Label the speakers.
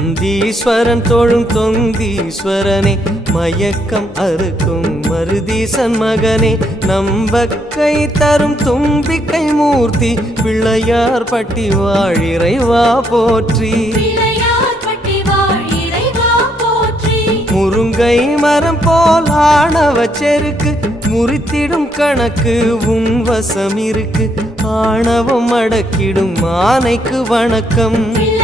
Speaker 1: நந்தீஸ்வரன் தோழும் தொங்கீஸ்வரனே மயக்கம் அறுக்கும் மருதீசன் மகனே நம்பக்கை தரும் தும்பிக்கை மூர்த்தி பிள்ளையார் பட்டி வாழிறைவா
Speaker 2: போற்றி.
Speaker 1: முருங்கை மரம் போல் ஆணவ செருக்கு முறித்திடும் கணக்கு உன் வசம் இருக்கு ஆணவம் அடக்கிடும் ஆனைக்கு வணக்கம்.
Speaker 2: பிள்ளை